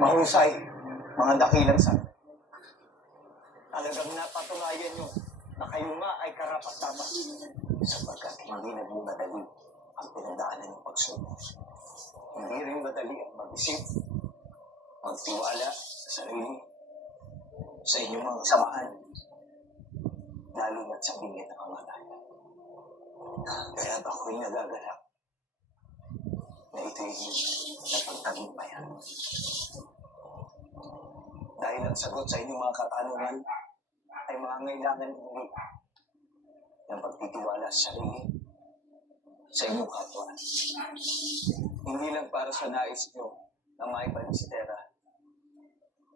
Mahusay, mga dakilang sa talagang napatunayan nyo na kayo nga ay karapat-dapat sapagkat hindi nagmamadali ang pinagdaanan ng pagsubok. Hindi rin madali ang mag-isip, magtiwala sa sarili, sa inyong mga samahan, lalo na't sa bingit ng kamatayan. Kaya ako'y nagagalak na ito'y napagtagumpayan. Dahil ang sagot sa inyong mga katanungan ay mangangailangan hindi ng pagtitiwala sa sarili, sa inyong kapwa. Hindi lang para sa nais nyo na maibalik si Tera,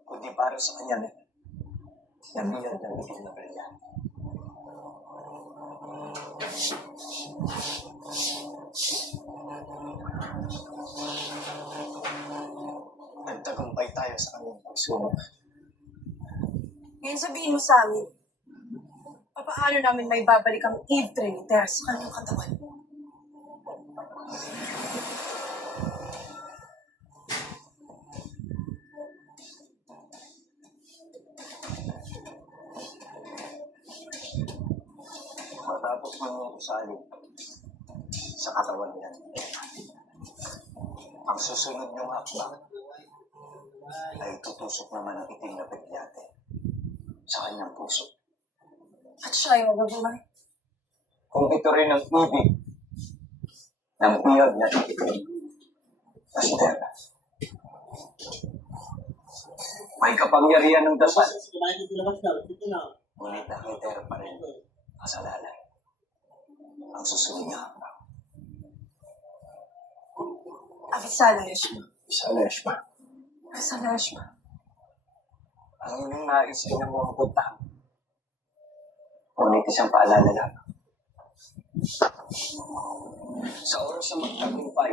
kundi para sa kanya na bilang ng itim na brilyante. Nagtagumpay tayo sa kanyang pagsubok. Ngayon sabihin mo sa amin, paano namin may babalik ang Eve Trinitaire sa kanyang katawan? Matapos man yung usalin sa katawan niya, ang susunod niyong hakbang ay tutusok naman ang itim na brilyante sa kanyang puso. At siya ay mabubuhay. Kung ito rin ang ibig ng biyag na itim na si Tera. May kapangyarihan ng dasal. Ngunit nakitera pa rin kasalanan ang susunod niya hakbang. Avisala Yeshua. Isaleshma, Avisala Yeshua. ang inyong nais ay ng mga butang. Ngunit isang paalala lang. Sa oras na magtagumpay,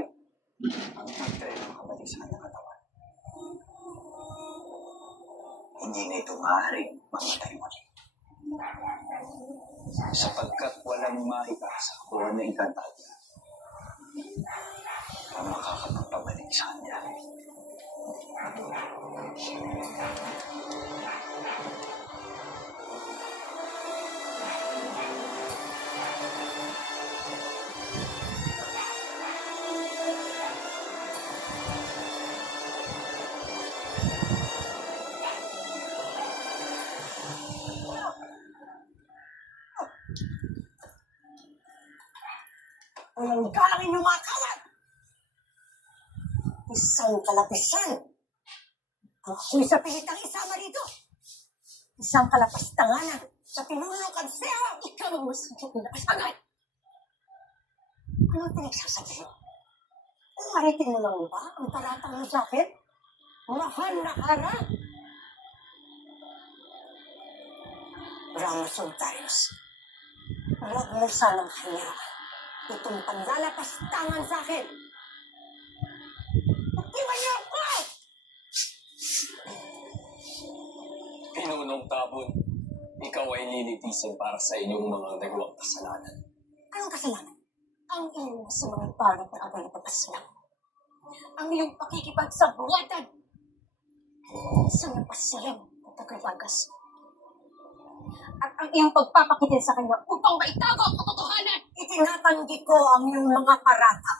ang tigre ng kabalik sa kanyang katawan. Hindi na ito maaaring mamatay muli. Sapagkat walang mahika sa kuha na ikantada ang makakapagpabalik sa kanya. Walang galang inyong mga kawan! Isang kalapisan! Ang ako'y sa pilitang isama rito! Isang kalapastanganan sa pinuno ng kanseho! Ikaw ang masakit na kasangan! Ano ang pinagsasabi mo? Maritin mo lang ba ang taratang mo sa akin? Mahal na kara! Ramos Sultarius, huwag mo sanang hayaan itong panlalapastangan sa akin. Pagtiwan niyo ako! Pinunong tabon, ikaw ay lilitisin para sa inyong mga nagawang kasalanan. Anong kasalanan? Ang iyong masamang parang na ako napapaslang. Ang iyong pakikipagsabuatan. Isang napasiyang at naglagas. At ang iyong pagpapakitin sa kanya upang maitago ang katotohanan. Itinatanggi ko ang iyong mga parata.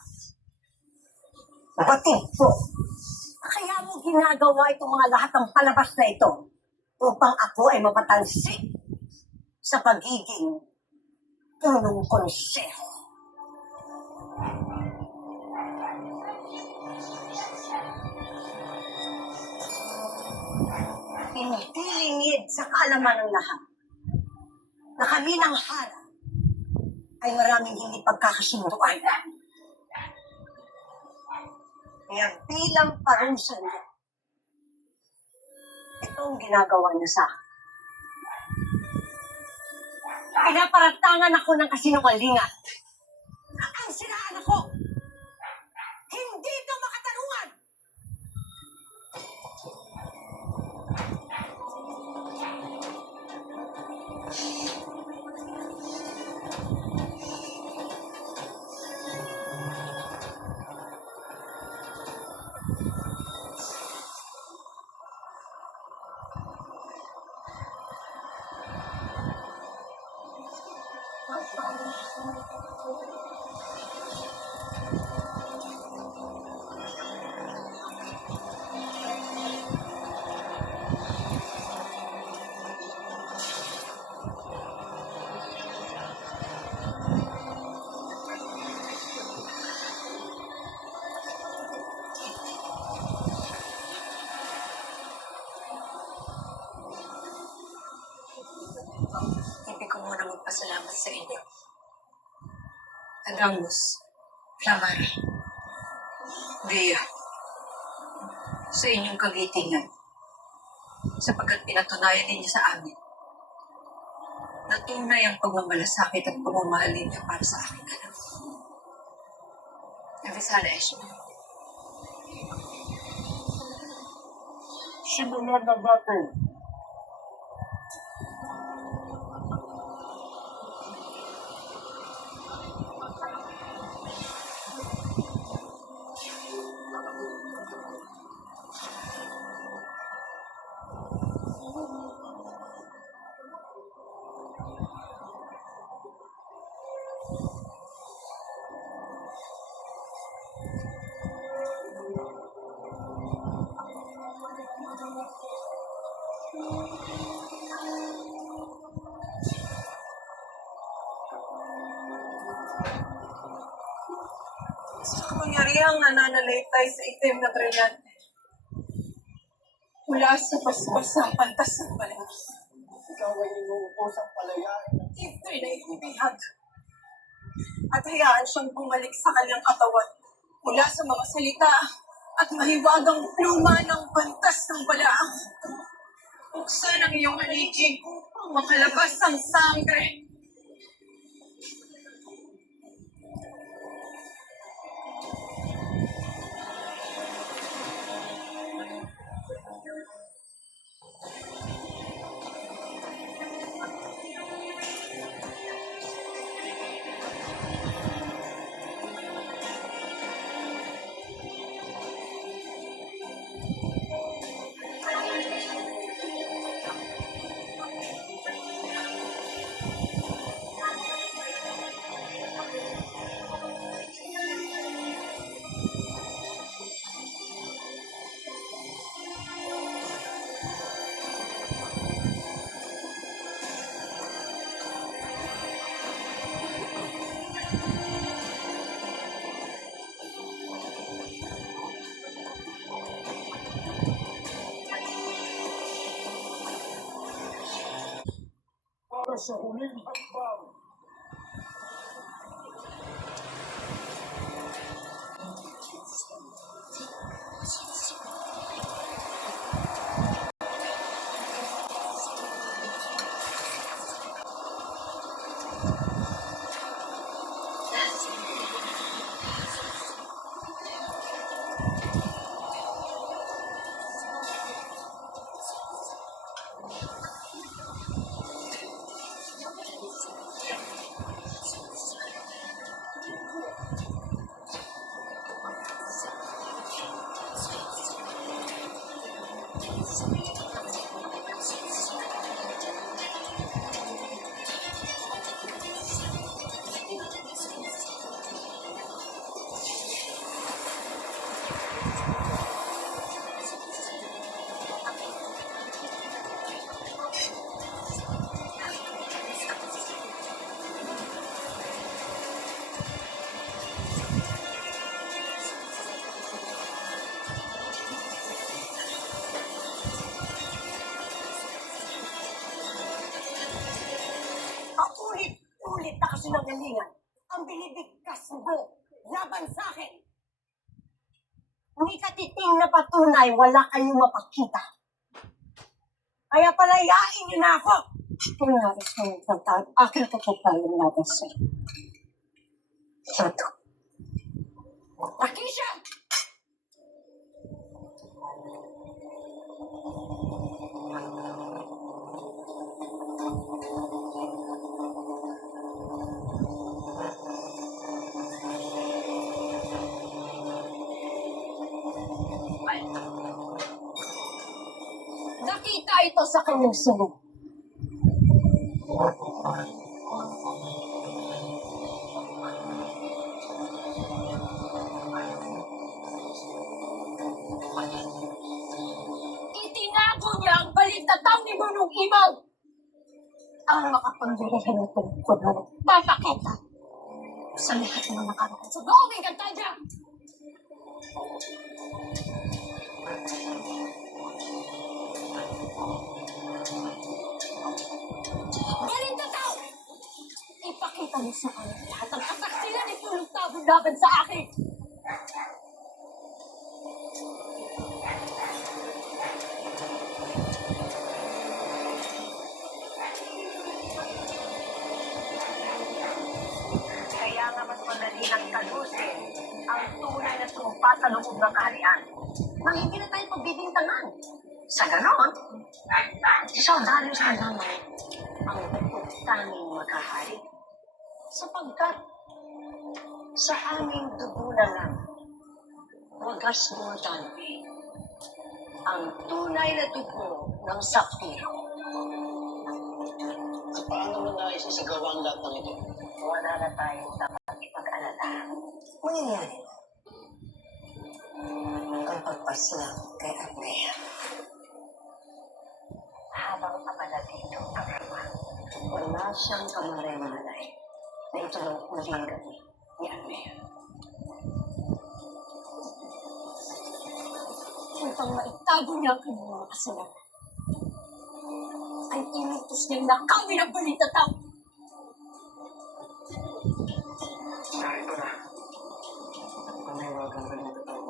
Batid po. Kaya mo ginagawa itong mga lahat ng palabas na ito upang ako ay mapatansi sa pagiging punong konseho. Hindi lingid sa kaalaman ng lahat na kami ng Hara ay maraming hindi pagkakasunduan. Kaya bilang parusa niya, ito ang ginagawa niya sa akin. Pinaparatangan ako ng kasinungalingan. Ang sinaan ako, hindi ito makatarungan. Adamos, Flamara, Bea, sa inyong kagitingan, sapagkat pinatunayan ninyo sa amin na tunay ang pagmamalasakit at pagmamahal ninyo para sa aking anak. Navisana Eshma. Simulan na natin. Sa kapangyarihang nananalaytay sa itim na brilyante. Mula sa basbasang pantas ng balas. Ikaw ay inuupos ang palayain. Ito'y naibibihag. At hayaan siyang bumalik sa kanyang katawan. Mula sa mga salita at mahiwagang pluma ng pantas ng balaang. Buksan ang iyong haligi upang makalabas ang sangre. Para sa huling hakbang. Paulit-ulit na kasinungalingan ang binibigkas mo laban sa akin. May katiting na patunay wala kayong mapakita. Kaya palayain niyo na ako. Kung nais ko ng pagtaan, aking tutupayin laban sa'yo. Ito. Takisha! Nakita ito sa kanyang sulong. Itinago niya ang balintataw ni Manong Imaw. Ang makapangyarihan ng tungkod na nagpapakita sa lahat ng nakarating sa loob ng Kantadya. Balintataw! Ipakita mo sa kanya lahat ang kasaksilan ni laban sa akin. Kaya nga mas madali ng talusin ang tunay na sumpa sa loob ng kaharian nang hindi na tayo pagbibintangan. Sa ganon, siya Darius na naman ang tanging makahari. Sapagkat sa aming dugo na lang, wagas Jordan, ang tunay na dugo ng sapiro. Paano mo naisasagawa ang lahat ng ito? Wala na tayong dapat ipag-alala. Mangyayari ang pagpaslang kay Andrea. Habang abala dito ang ama, Wala siyang kamalay-malay na ito ang huling gabi ni Andrea. Upang maitago niya ang kanyang mga kasalanan, ay inutos niyang nakawin ang balita tao. Narito na. Panahiwagang balita tayo.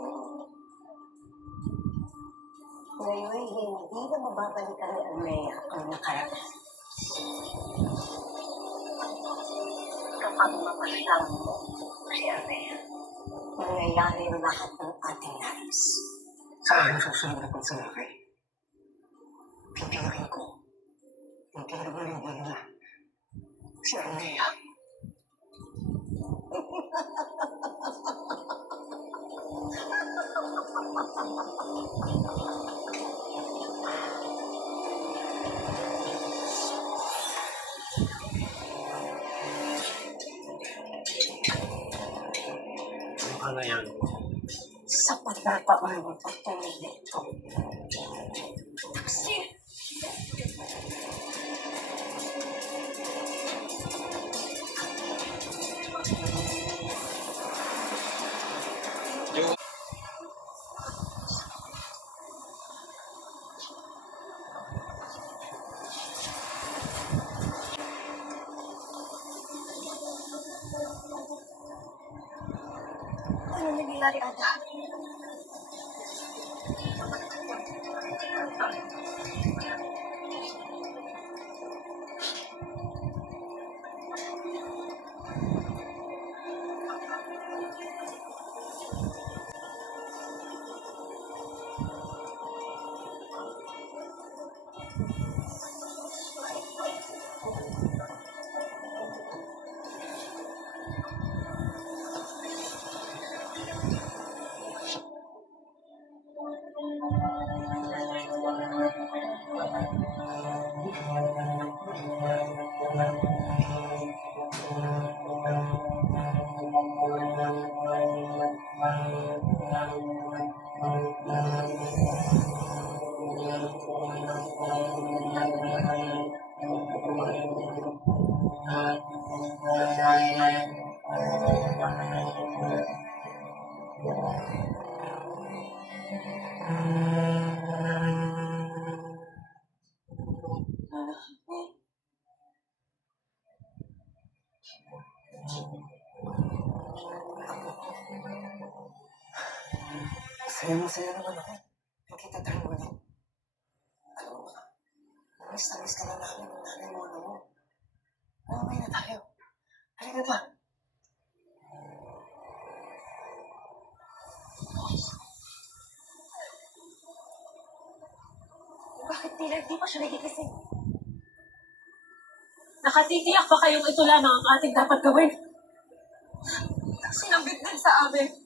Ngayon ay hindi na mababalikan ni Andrea ang nakaraan. kapag mapaslang mo si Arnea. Mangyayari ang lahat ng ating nais. Sa aking susunod na pagsalakay, pipiliin ko yung pinagbalibal na si Arnea. Ano na yan? Sapat na pa ang pagtuloy nito. Taksi! Ano nangyayari, Ada? Masaya naman ako. Nakita tayo ulit. Alam mo ba? Namiss ka na namin ng nanay mo, ano mo. Mamay na tayo. Halika na. Bakit tila di pa siya nagigising? Nakatitiyak ba kayong ito lamang ang ating dapat gawin? Sinambit din sa amin.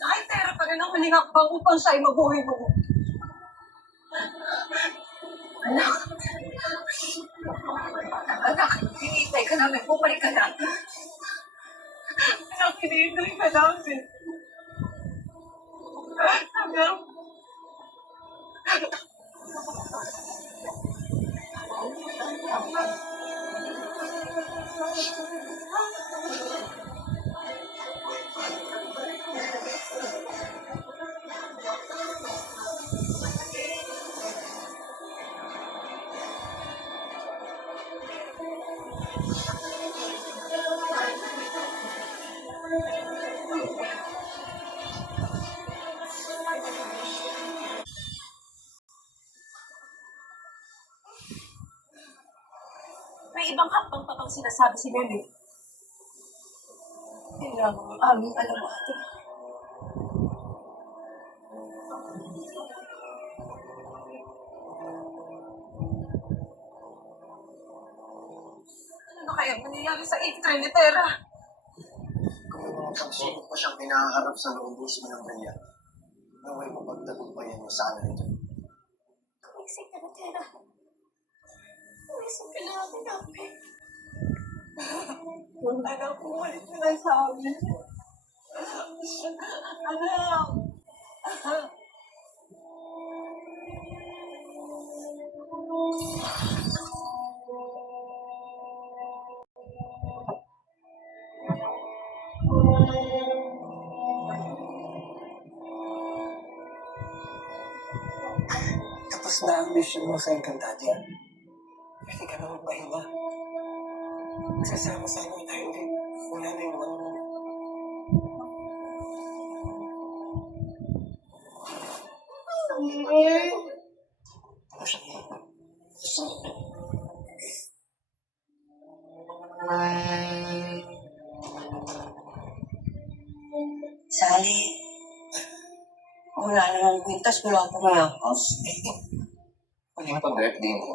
Kahit tera pa rin ang huling hakbang upang siya ay mabuhay mo. Anak! Anak, hinihintay ka namin. Bumalik ka na. Anak, hinihintay ka namin. Anak! ibang hakbang pa bang sinasabi si Nelly? Yun lang ang aming alam, ate. Ano kaya mangyayari sa iktre ni Tera? Kung may mga pagsubok pa siyang pinaharap sa loob mismo ng ganyan, naway mapagtagumpayan niyo sana nito. Kumising ka na, Tera. Kumising ka na namin, namin. Anak, bumalik ka na sa amin. Anak! Tapos na ang mission mo sa Encantadia. Pwede ka na magpahinga. Magsasama-sama tayo ulit. Wala na yung ano. Ano siya? Sally, wala namang kwintas, wala akong mayakos. Ano yung pag-birthday mo?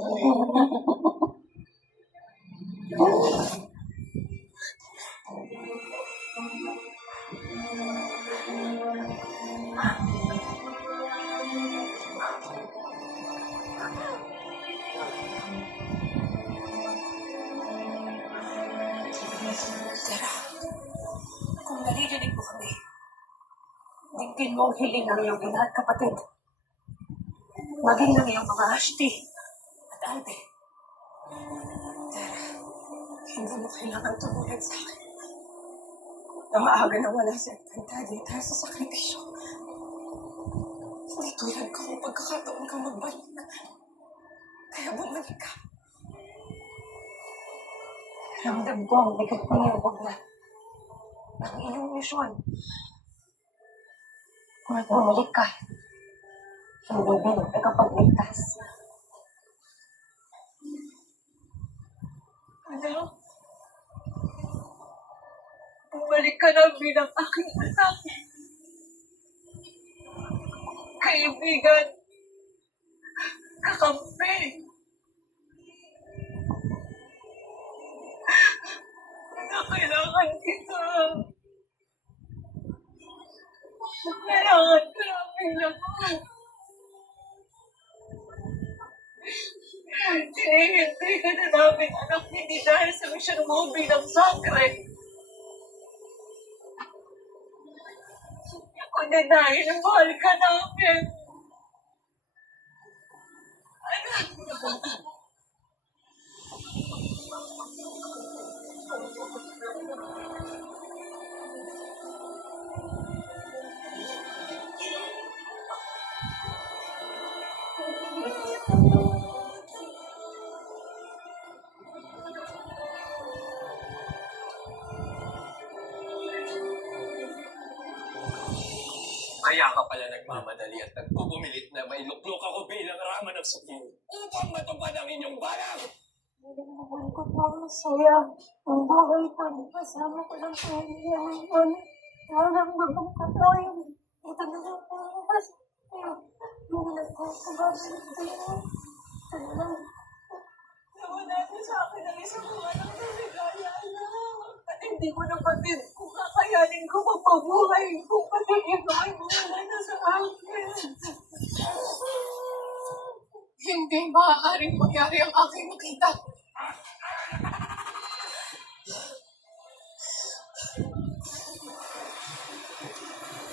Tera, kung naririnig mo kami, digdin mo ang hiling ng iyong ina at kapatid. Maging ng iyong mga Ashti at Albe. Tera, hindi mo kailangan tumulad sa akin. Na maaga na wala si Encantadia dahil sa sakripisyo. Hindi tulad ko kung pagkakataon kang magbalik. Kaya bumalik ka. Ramdam ko ang bigat ng iyong bugla. Ang iyong misyon. Kung at bumalik ka, hindi bilang ikapagligtas. Anak, bumalik ka na bilang aking anak. Kaibigan, kakampi. Kailangan kita. Kailangan ka namin lahat. Hinihintay ka na namin, anak, hindi dahil sa misyon mo bilang sakre. Kundi dahil mahal ka namin. Anak. Kaya ka pala nagmamadali at nagpupumilit na may luklok ako bilang rama ng sukin upang matupad ang inyong balang! Naman ko po ang masaya. Ang bagay pa, kasama ko lang sa inyo ngayon. Nararamdaman ko po yun. Ito na lang po ang masaya. Yung nagkakababalik kayo. Ito na lang. Nawala niyo sa akin ang isang anak na ligaya, anak. At hindi ko napatid kung kakayanin ko magpabuhay kung patigil ko ay wala na sa akin. Hindi maaaring mangyari ang aking nakita.